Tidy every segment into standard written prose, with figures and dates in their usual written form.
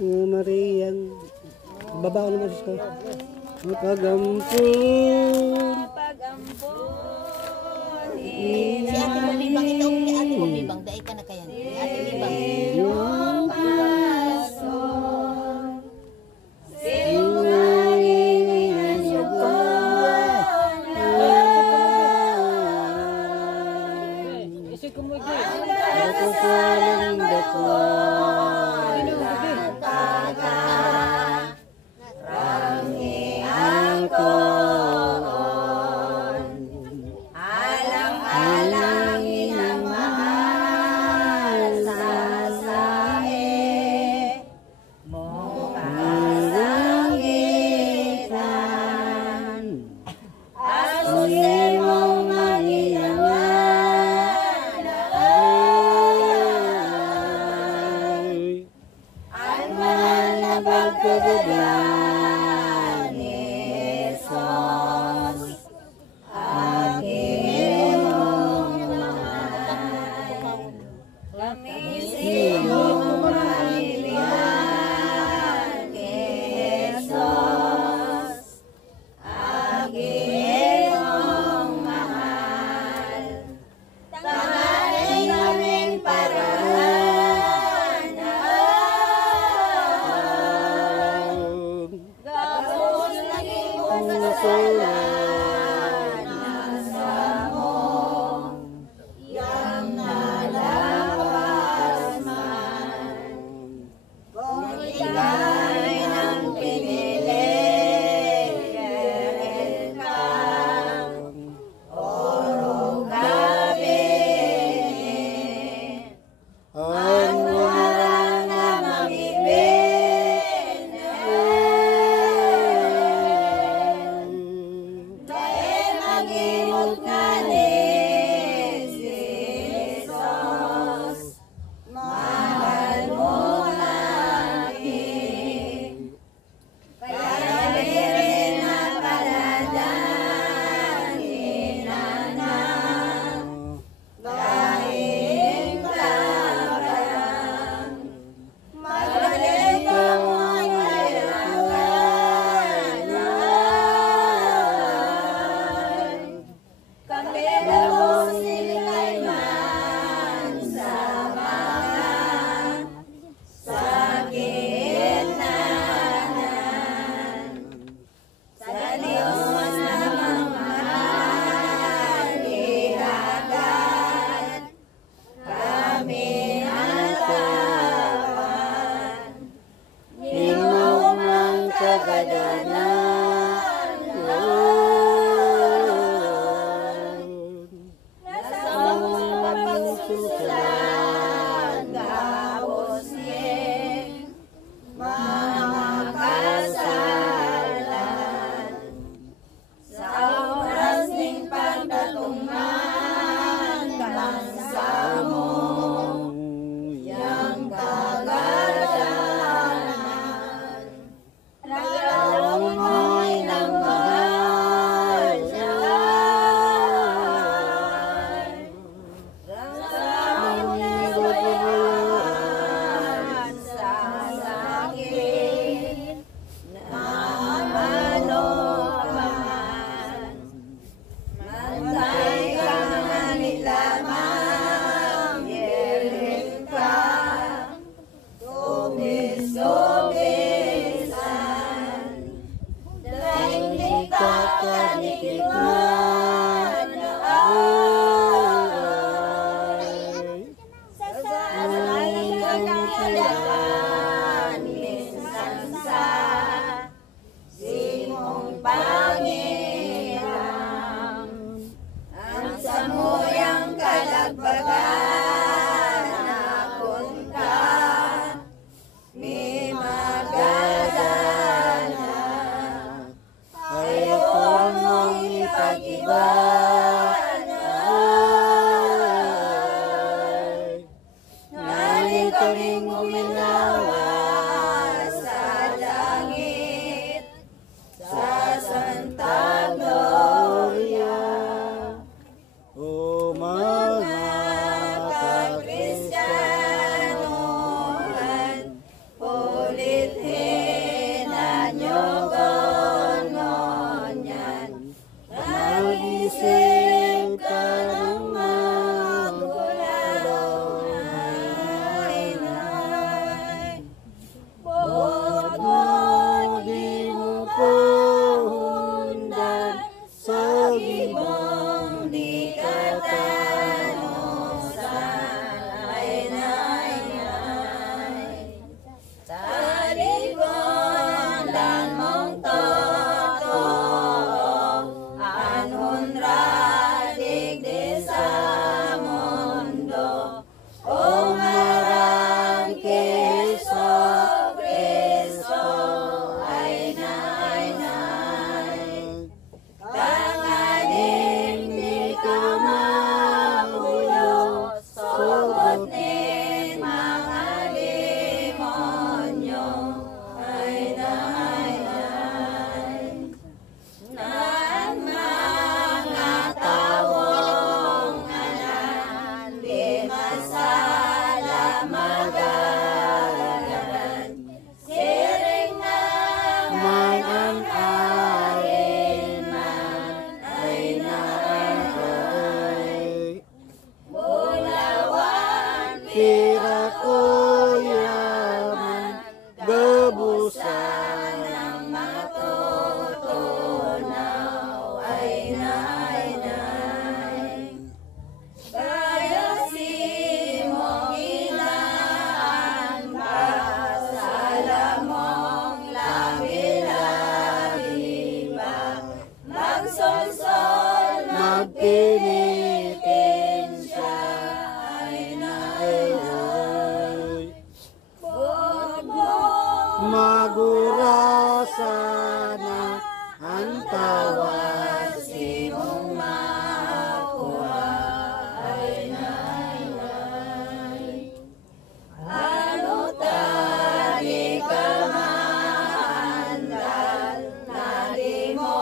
Mariang babaw naman siya. Pagampun. Si Ate Bumibang, ito ni Ate Bumibang. Dahil ka na kaya. Ate Bumibang. May magurasa na ang tawas imong makuha ay naay. Ano tani ka maandal na di mo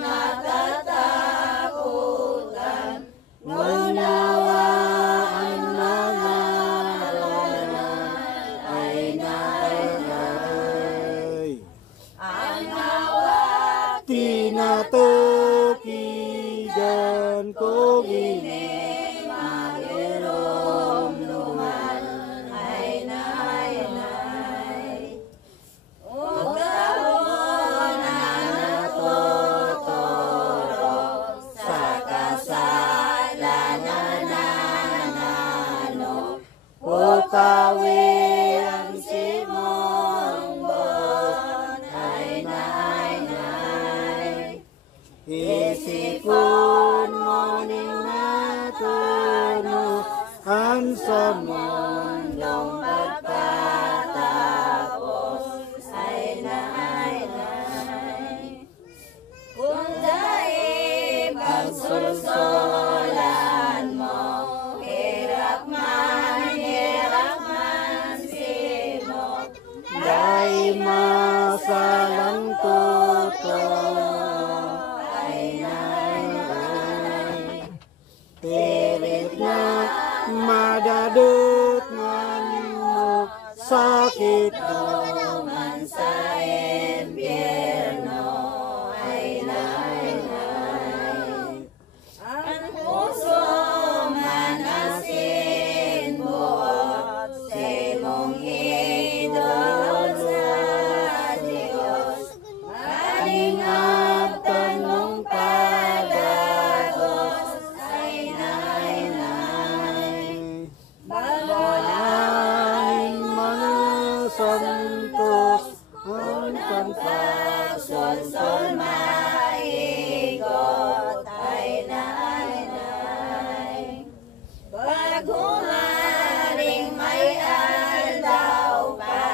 natatakutan, ngunawa ang mga lanan ay naay. Ang hawak tinatukigan ko gini magilom-luman ay naay. Ug kahon na natuturo sa kasalanan nanano, upawi ang simong buot ay naay. Isipon mo ning natuno ang sa mundong pagpatapos ay naay. Kung daig ang sulsolan mo, hirap man simo, dahil masalang totoo ay naay. Pilit na madadot man mo, sakit man sa impyerno ay naay. Ang puso man asin buot sa imong idol sa Diyos, maningaptan mong padagos ay naay. Bagolain mga santos ang pagpagsolsol maigot ay naay. Paghumaring may aldaw pa,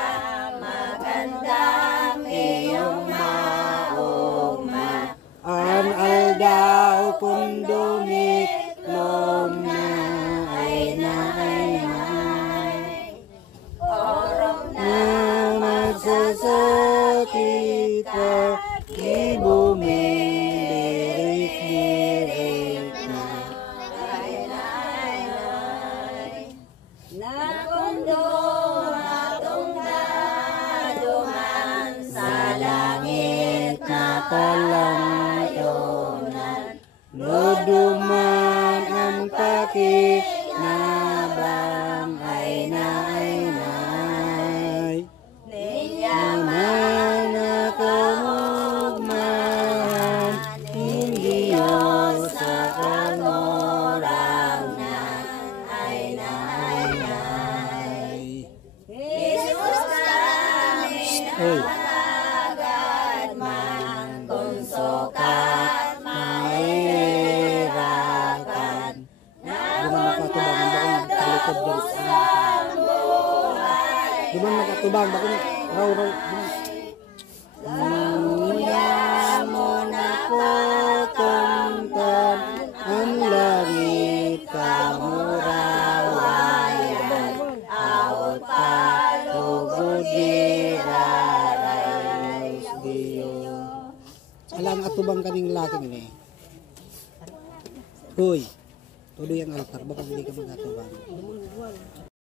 magandang iyong maugma. Ang aldaw kung dumiklom na ay naay. Orong na magsasakit pa, ibumirik-lirik na ay naay. Nakundong atong daduman sa langit na kalayunan, nuduman ang pakinabang ay naay. Ninyaman na kamugman, hindi Diyos sa kangurangan ay naay. Jesus kami alagad man, kung sukat mahirapan, nagundong sa buhay. Di man nakatubang, bakit raw. Luya mo na ko tungtan, ang langit kamurawayan, awot palugod giraray Diyos. Alam atubang kaning laki ini. Hoy, tuloy ang altar, baka hindi ka magatubang.